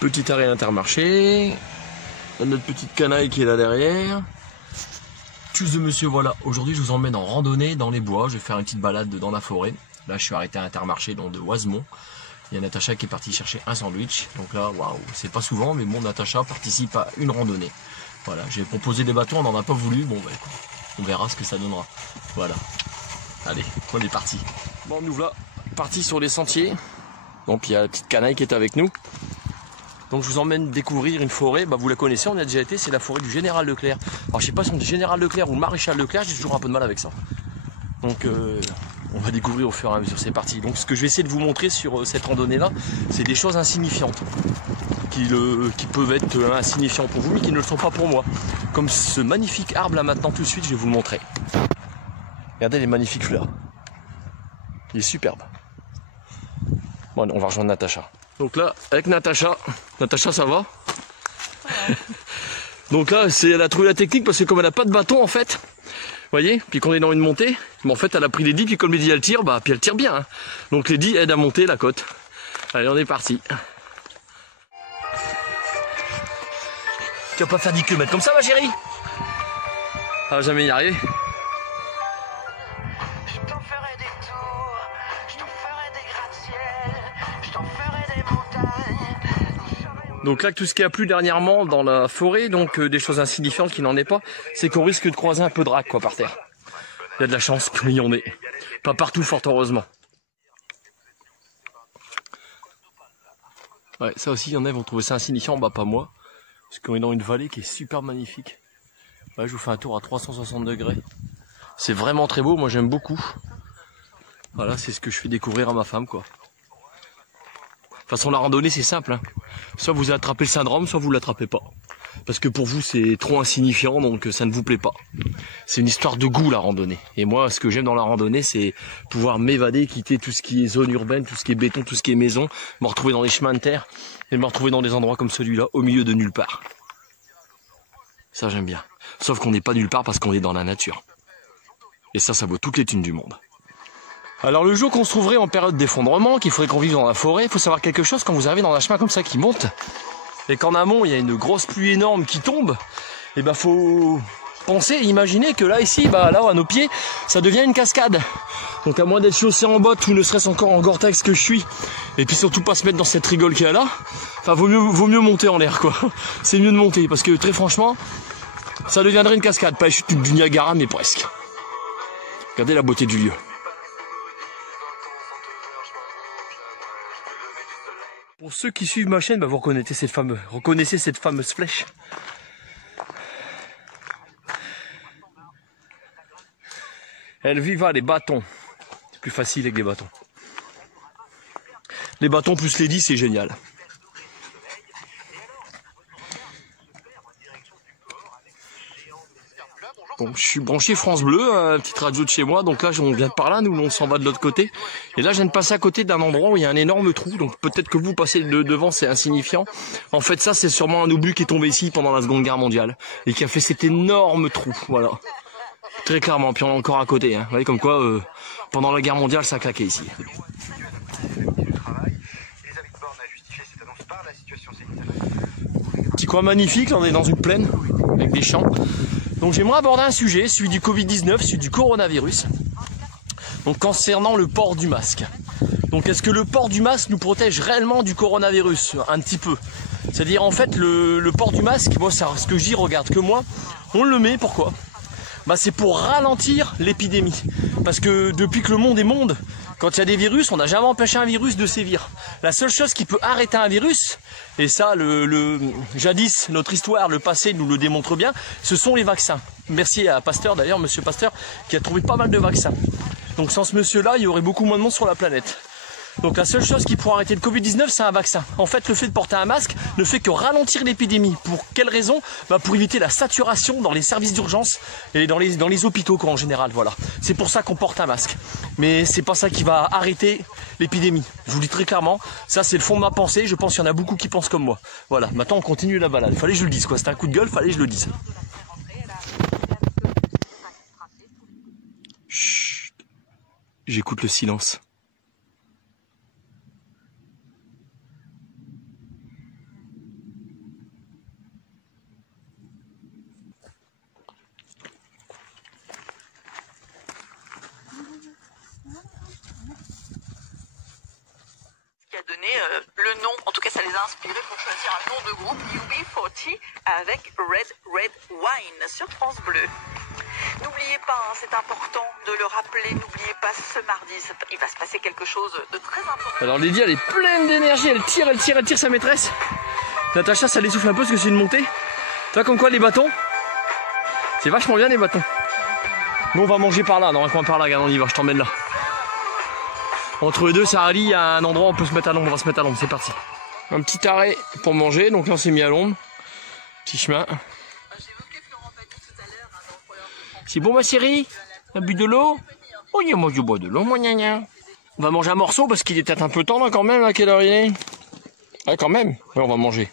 Petit arrêt Intermarché, notre petite canaille qui est là derrière. Tchuss de monsieur, voilà. Aujourd'hui je vous emmène en randonnée dans les bois, je vais faire une petite balade dans la forêt. Là je suis arrêté à Intermarché donc de Oisemont. Il y a Natacha qui est partie chercher un sandwich. Donc là, waouh, c'est pas souvent, mais bon, Natacha participe à une randonnée. Voilà, j'ai proposé des bâtons, on n'en a pas voulu. Bon, bah, on verra ce que ça donnera. Voilà. Allez, on est parti. Bon, nous voilà partis sur les sentiers. Donc il y a la petite canaille qui est avec nous. Donc je vous emmène découvrir une forêt, bah, vous la connaissez, on y a déjà été, c'est la forêt du Général Leclerc. Alors je sais pas si on dit Général Leclerc ou Maréchal Leclerc, j'ai toujours un peu de mal avec ça. Donc on va découvrir au fur et à mesure, c'est parti. Donc ce que je vais essayer de vous montrer sur cette randonnée là, c'est des choses insignifiantes. Qui peuvent être insignifiants pour vous, mais qui ne le sont pas pour moi. Comme ce magnifique arbre là maintenant, tout de suite, je vais vous le montrer. Regardez les magnifiques fleurs. Il est superbe. Bon, on va rejoindre Natacha. Donc là, avec Natacha, ça va? Donc là, elle a trouvé la technique parce que comme elle n'a pas de bâton en fait, vous voyez, puis qu'on est dans une montée, mais en fait elle a pris l'édit, puis comme l'édit elle tire, bah puis elle tire bien. Hein. Donc l'édit aide à monter la côte. Allez, on est parti. Tu vas pas faire 10 km comme ça ma chérie? Ça va jamais y arriver. Donc là, tout ce qui a plu dernièrement dans la forêt, donc des choses insignifiantes qui n'en est pas, c'est qu'on risque de croiser un peu de drac quoi par terre. Il y a de la chance qu'il y en ait. Pas partout, fort heureusement. Ouais, ça aussi, il y en a, vont trouver ça insignifiant, bah pas moi. Parce qu'on est dans une vallée qui est super magnifique. Ouais, je vous fais un tour à 360 degrés. C'est vraiment très beau, moi j'aime beaucoup. Voilà, c'est ce que je fais découvrir à ma femme quoi. De toute façon, la randonnée, c'est simple. Hein. Soit vous attrapez le syndrome, soit vous ne l'attrapez pas. Parce que pour vous, c'est trop insignifiant, donc ça ne vous plaît pas. C'est une histoire de goût, la randonnée. Et moi, ce que j'aime dans la randonnée, c'est pouvoir m'évader, quitter tout ce qui est zone urbaine, tout ce qui est béton, tout ce qui est maison, me retrouver dans des chemins de terre, et me retrouver dans des endroits comme celui-là, au milieu de nulle part. Ça, j'aime bien. Sauf qu'on n'est pas nulle part parce qu'on est dans la nature. Et ça vaut toutes les thunes du monde. Alors le jour qu'on se trouverait en période d'effondrement, qu'il faudrait qu'on vive dans la forêt, il faut savoir quelque chose quand vous arrivez dans un chemin comme ça qui monte, et qu'en amont il y a une grosse pluie énorme qui tombe, et ben faut penser, imaginer que là ici, bah là à nos pieds, ça devient une cascade. Donc à moins d'être chaussé en bottes ou ne serait-ce encore en Gore-Tex que je suis, et puis surtout pas se mettre dans cette rigole qu'il y a là, enfin vaut mieux monter en l'air quoi. C'est mieux de monter parce que très franchement, ça deviendrait une cascade, pas une chute du Niagara mais presque. Regardez la beauté du lieu. Pour ceux qui suivent ma chaîne, bah vous reconnaissez cette fameuse flèche. Elle viva les bâtons. C'est plus facile avec les bâtons. Les bâtons plus les 10, c'est génial. Bon, je suis branché France Bleu, petite radio de chez moi, donc là on vient de par là, nous on s'en va de l'autre côté. Et là je viens de passer à côté d'un endroit où il y a un énorme trou, donc peut-être que vous passez devant, c'est insignifiant. En fait ça c'est sûrement un obus qui est tombé ici pendant la Seconde Guerre mondiale, et qui a fait cet énorme trou, voilà. Très clairement, puis on est encore à côté, hein. Vous voyez comme quoi pendant la guerre mondiale ça a claqué ici. Petit coin magnifique, on est dans une plaine, avec des champs. Donc j'aimerais aborder un sujet, celui du Covid-19, celui du coronavirus. Donc concernant le port du masque. Donc est-ce que le port du masque nous protège réellement du coronavirus? Un petit peu. C'est-à-dire en fait le port du masque, moi c'est ce que je dis, regarde que moi, on le met, pourquoi? Bah c'est pour ralentir l'épidémie. Parce que depuis que le monde est monde, quand il y a des virus, on n'a jamais empêché un virus de sévir. La seule chose qui peut arrêter un virus, et ça jadis, notre histoire, le passé nous le démontre bien, ce sont les vaccins. Merci à Pasteur d'ailleurs, monsieur Pasteur, qui a trouvé pas mal de vaccins. Donc sans ce monsieur-là, il y aurait beaucoup moins de monde sur la planète. Donc la seule chose qui pourra arrêter le Covid-19, c'est un vaccin. En fait, le fait de porter un masque ne fait que ralentir l'épidémie. Pour quelle raison? Pour éviter la saturation dans les services d'urgence et dans les hôpitaux quoi, en général. Voilà. C'est pour ça qu'on porte un masque. Mais c'est pas ça qui va arrêter l'épidémie. Je vous le dis très clairement, ça c'est le fond de ma pensée. Je pense qu'il y en a beaucoup qui pensent comme moi. Voilà, maintenant on continue la balade. Fallait que je le dise quoi, c'était un coup de gueule, fallait que je le dise. Chut. J'écoute le silence. Qui a donné le nom, en tout cas ça les a inspirés pour choisir un nom de groupe, UB40 avec Red Wine sur France Bleu. N'oubliez pas, hein, c'est important de le rappeler, n'oubliez pas ce mardi, il va se passer quelque chose de très important. Alors Lydie elle est pleine d'énergie, elle tire sa maîtresse. Natacha ça l'essouffle un peu parce que c'est une montée. Tu vois comme quoi les bâtons, c'est vachement bien les bâtons. Nous on va manger par là, dans un coin par là, regarde on y va, je t'emmène là. Entre les deux, ça rallie, il y a un endroit où on peut se mettre à l'ombre, on va se mettre à l'ombre, c'est parti. Un petit arrêt pour manger, donc là on s'est mis à l'ombre. Petit chemin. C'est bon ma chérie? Un but de l'eau? Oh moi je bois de l'eau, moi gna gna. On va manger un morceau parce qu'il est peut-être un peu temps là quand même, à quelle heure il est? Ah quand même, ouais, on va manger.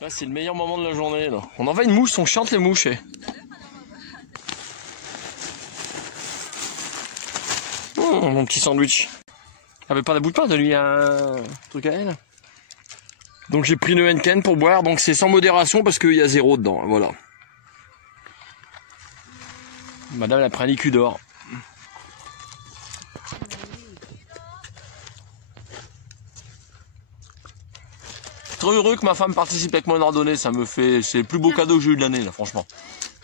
Là c'est le meilleur moment de la journée là. On envoie une mouche, on chante les mouches. Mon petit sandwich. Avait pas d'abou de pain, donne-lui un truc à elle. Donc j'ai pris le Henken pour boire, donc c'est sans modération parce qu'il y a 0 dedans, voilà. Madame elle a pris un liquide d'or. Très heureux que ma femme participe avec moi à une randonnée, ça me fait, c'est le plus beau cadeau que j'ai eu de l'année là, franchement.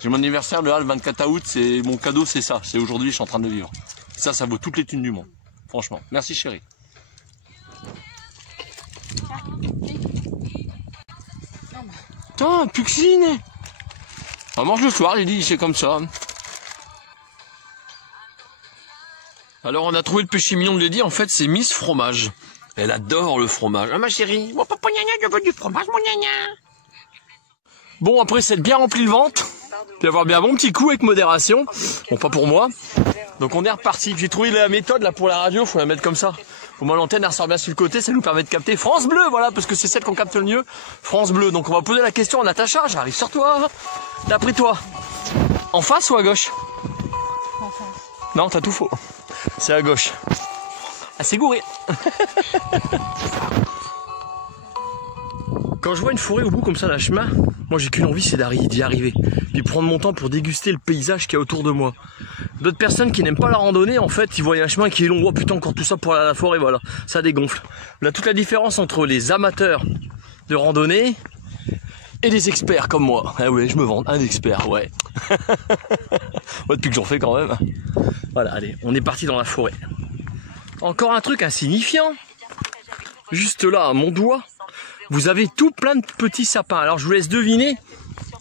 J'ai mon anniversaire le 24 août, c'est mon cadeau, c'est ça, c'est aujourd'hui je suis en train de vivre. Ça vaut toutes les thunes du monde. Franchement. Merci chérie. Putain, Puxine. On mange le soir, il dit, c'est comme ça. Alors on a trouvé le péché mignon de Lydie, en fait c'est Miss Fromage. Elle adore le fromage. Ah ma chérie, mon papa gna gna, je veux du fromage, mon gna gna. Bon après c'est bien rempli le ventre. Puis avoir bien un bon petit coup avec modération. Bon pas pour moi. Donc on est reparti. J'ai trouvé la méthode là pour la radio, faut la mettre comme ça. Au moins l'antenne elle ressort bien sur le côté, ça nous permet de capter France Bleu, voilà, parce que c'est celle qu'on capte le mieux. France Bleu. Donc on va poser la question à Natacha, j'arrive sur toi. D'après toi, en face ou à gauche? En face. Non, t'as tout faux. C'est à gauche. Ah c'est gouré. Quand je vois une forêt au bout comme ça d'un chemin, moi j'ai qu'une envie, c'est d'y arriver. Puis prendre mon temps pour déguster le paysage qu'il y a autour de moi. D'autres personnes qui n'aiment pas la randonnée, en fait, ils voient un chemin qui est long. Oh putain, encore tout ça pour aller à la forêt, voilà. Ça dégonfle. Là, toute la différence entre les amateurs de randonnée et les experts comme moi. Ah ouais, je me vante, un expert, ouais. Ouais, depuis que j'en fais quand même. Voilà, allez, on est parti dans la forêt. Encore un truc insignifiant. Juste là, à mon doigt. Vous avez tout plein de petits sapins. Alors je vous laisse deviner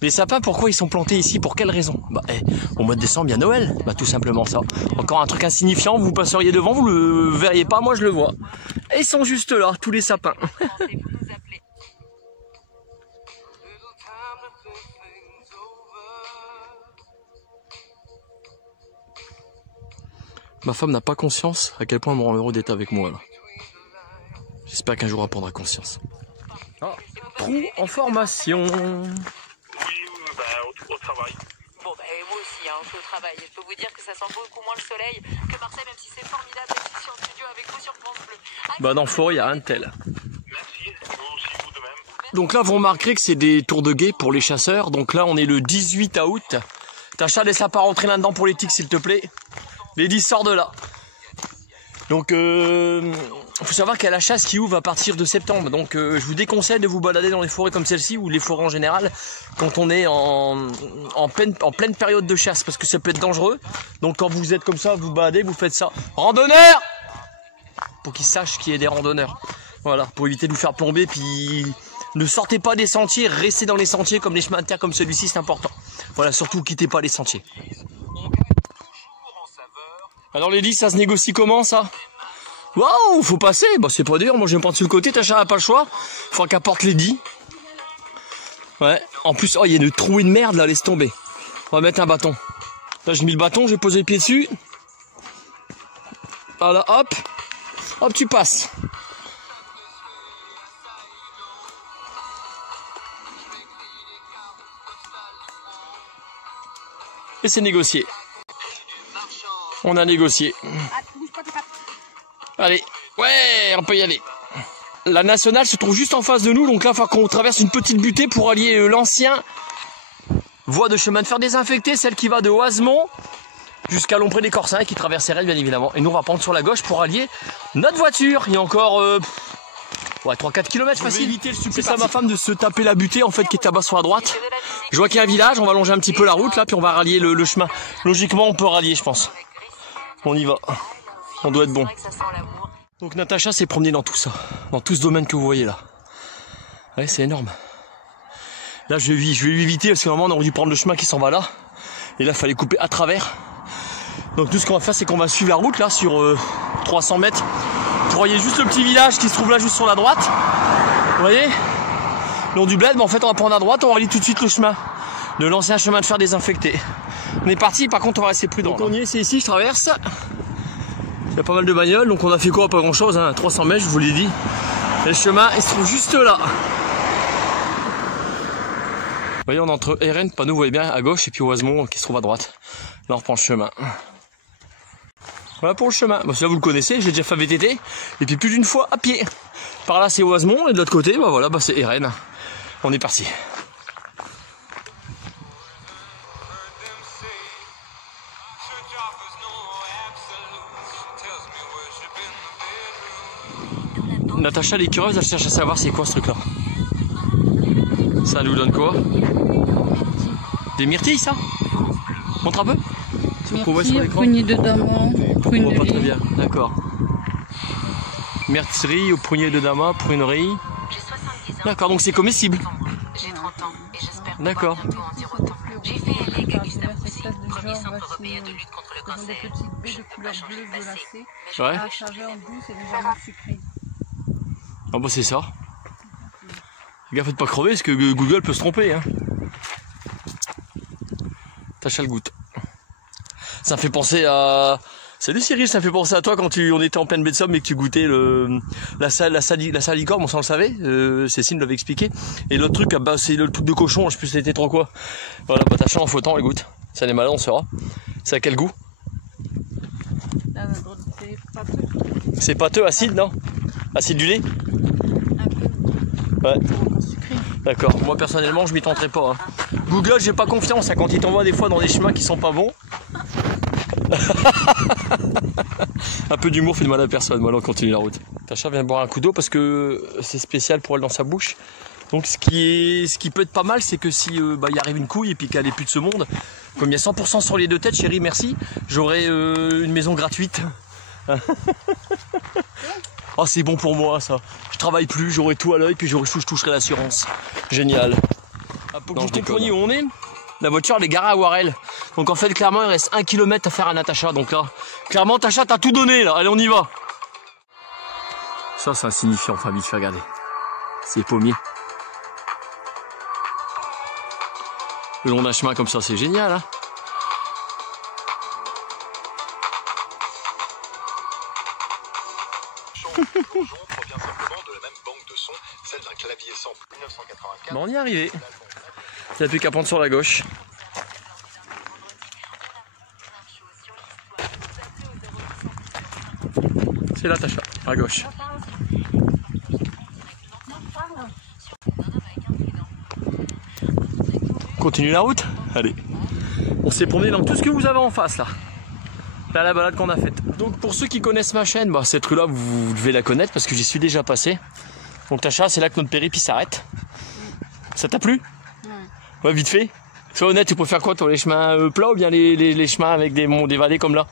les sapins, pourquoi ils sont plantés ici, pour quelle raison? Au mois de décembre, il y a Noël. Tout simplement ça. Encore un truc insignifiant, vous passeriez devant, vous le verriez pas, moi je le vois. Et ils sont juste là, tous les sapins. Ma femme n'a pas conscience à quel point elle me rend heureux d'être avec moi là. J'espère qu'un jour elle prendra conscience. Ah, trou en formation. Oui, au travail. Bon, moi aussi, hein, je suis au travail. Je peux vous dire que ça sent beaucoup moins le soleil que Marseille, même si c'est formidable d'être ici en studio avec vous sur France Bleu. Dans le forêt, il n'y a rien de tel. Merci, vous aussi, vous de même. Donc là, vous remarquerez que c'est des tours de guet pour les chasseurs. Donc là, on est le 18 août. Tacha, laisse-la pas rentrer là-dedans pour les tiques, s'il te plaît. Lydie, sort de là. Donc, faut savoir qu'il y a la chasse qui ouvre à partir de septembre. Donc, je vous déconseille de vous balader dans les forêts comme celle-ci ou les forêts en général quand on est en pleine période de chasse parce que ça peut être dangereux. Donc, quand vous êtes comme ça, vous baladez, vous faites ça. Randonneurs! Pour qu'ils sachent qu'il y a des randonneurs. Voilà, pour éviter de vous faire plomber. Puis, ne sortez pas des sentiers, restez dans les sentiers comme les chemins de terre comme celui-ci, c'est important. Voilà, surtout quittez pas les sentiers. Alors les 10, ça se négocie comment ça? Waouh, faut passer. Bah c'est pas dur, moi je vais me prendre sur le côté, Tacha n'a pas le choix. Faut qu'elle porte les 10. Ouais, en plus, oh il y a une trouée de merde là, laisse tomber. On va mettre un bâton. Là j'ai mis le bâton, j'ai posé le pied dessus. Voilà, hop. Hop, tu passes. Et c'est négocié. On a négocié. Allez, ouais, on peut y aller. La nationale se trouve juste en face de nous, donc là il faut qu'on traverse une petite butée pour allier l'ancien voie de chemin de fer désinfecté, celle qui va de Oisemont jusqu'à Lompré des Corsins, qui traverse RL bien évidemment. Et nous on va prendre sur la gauche pour allier notre voiture. Il y a encore ouais, 3-4 km facile. C'est ça ma femme de se taper la butée en fait qui est à bas sur la droite. Je vois qu'il y a un village, on va longer un petit peu la route là, puis on va rallier le chemin. Logiquement on peut rallier je pense. On y va. On doit être bon. Donc Natacha s'est promenée dans tout ça, dans tout ce domaine que vous voyez là. Ouais, c'est énorme. Là je vais lui éviter parce que vraiment on aurait dû prendre le chemin qui s'en va là. Et là il fallait couper à travers. Donc tout ce qu'on va faire c'est qu'on va suivre la route là sur 300 mètres. Vous voyez juste le petit village qui se trouve là juste sur la droite. Vous voyez? Le long du bled, mais en fait on va prendre à droite, on relie tout de suite le chemin. De l'ancien chemin de fer désinfecté. On est parti, par contre on va rester prudent. Donc on y est, c'est ici, je traverse. Il y a pas mal de bagnoles, donc on a fait quoi? Pas grand chose, hein, 300 mètres, je vous l'ai dit. Et le chemin, il se trouve juste là. Vous voyez, on est entre RN, pas nous, vous voyez bien, à gauche, et puis Oisemont qui se trouve à droite. Là on reprend le chemin. Voilà pour le chemin. Bon, celui-là vous le connaissez, j'ai déjà fait VTT, et puis plus d'une fois à pied. Par là c'est Oisemont, et de l'autre côté, bah voilà, bah c'est RN. On est parti. Natacha elle est curieuse, elle cherche à savoir c'est quoi ce truc là. Ça nous donne quoi? Des myrtilles ça? Montre un peu. Myrtilles, poignée de damas, prunerie. Pas très bien, d'accord. Myrtillerie au poignet de damas, prunerie. D'accord, donc c'est comestible. J'ai 30 ans et j'espère d'accord. bientôt en dire autant. J'ai fait LEG à Gustave Roussy, premier centre européen de lutte contre le cancer. Des petites baies de couleur bleue violacée. Ouais. À saveur douce et légèrement sucrée. Ah bah c'est ça. Les gars, faites pas crever parce que Google peut se tromper. Hein. Tacha le goûte. Ça me fait penser à... Salut Cyril, ça me fait penser à toi quand on était en pleine baie de Somme et que tu goûtais la salicorne, on s'en le savait, Cécile l'avait expliqué. Et l'autre truc, bah, c'est le truc de cochon, je sais plus c'était trop quoi. Voilà, bah Tacha en fouettant, elle goûte. Si elle est malade, on saura. C'est à quel goût? C'est pâteux. C'est pâteux, acide, non? Acide du lait? Un peu. Ouais. Encore sucré. D'accord, moi personnellement je m'y tenterai pas. Hein. Google, j'ai pas confiance hein, quand il t'envoie des fois dans des chemins qui sont pas bons. Un peu d'humour fait de mal à personne. Moi, on continue la route. Tacha vient boire un coup d'eau parce que c'est spécial pour elle dans sa bouche. Donc ce qui peut être pas mal, c'est que si y arrive une couille et puis qu'elle est plus de ce monde, comme il y a 100% sur les deux têtes, chérie, merci, j'aurai une maison gratuite. Oh, c'est bon pour moi ça. Je travaille plus, j'aurai tout à l'œil, puis je toucherai l'assurance. Génial. Pour que vous compreniez où on est, la voiture elle est garée à Warel. Donc en fait clairement il reste 1 km à faire à Natacha. Donc là, clairement Tacha t'as tout donné là. Allez on y va. Ça c'est insignifiant, enfin vite fait regarder. C'est pommier. Le long d'un chemin comme ça c'est génial hein. provient simplement de la même banque de sons, celle d'un clavier sample 1984. Bon, on y est arrivé. Il n'y a plus qu'à prendre sur la gauche. C'est là Tacha, à gauche. Continue la route. Allez. On s'est promené dans tout ce que vous avez en face là. Là, la balade qu'on a faite. Donc pour ceux qui connaissent ma chaîne, bah, cette rue là vous devez la connaître parce que j'y suis déjà passé. Donc Tacha, c'est là que notre périple s'arrête. Ça t'a plu? Ouais, vite fait. Sois honnête, tu préfères quoi toi, les chemins plats ou bien les chemins avec des monts, des vallées comme là?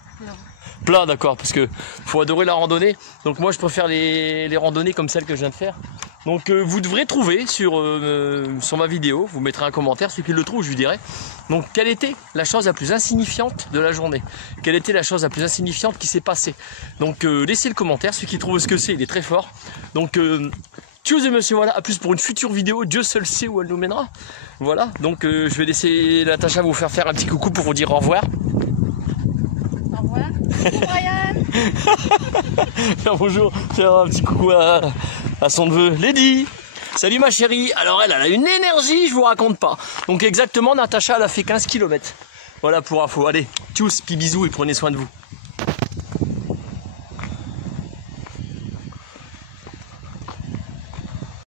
Plat, d'accord, parce que faut adorer la randonnée. Donc moi je préfère les randonnées comme celle que je viens de faire. Donc vous devrez trouver sur ma vidéo, vous mettrez un commentaire, celui qui le trouve je lui dirai. Donc quelle était la chose la plus insignifiante de la journée? Quelle était la chose la plus insignifiante qui s'est passée? Donc laissez le commentaire, celui qui trouve ce que c'est, il est très fort. Donc tchuss et monsieur, voilà, à plus pour une future vidéo, Dieu seul sait où elle nous mènera. Voilà, donc je vais laisser Natacha vous faire un petit coucou pour vous dire au revoir. Au revoir. Ryan. Bonjour, faire un petit coucou à son neveu, Lady. Salut ma chérie. Alors elle a une énergie, je vous raconte pas. Donc exactement, Natacha, elle a fait 15 km. Voilà pour info. Allez, tchuss, puis bisous et prenez soin de vous.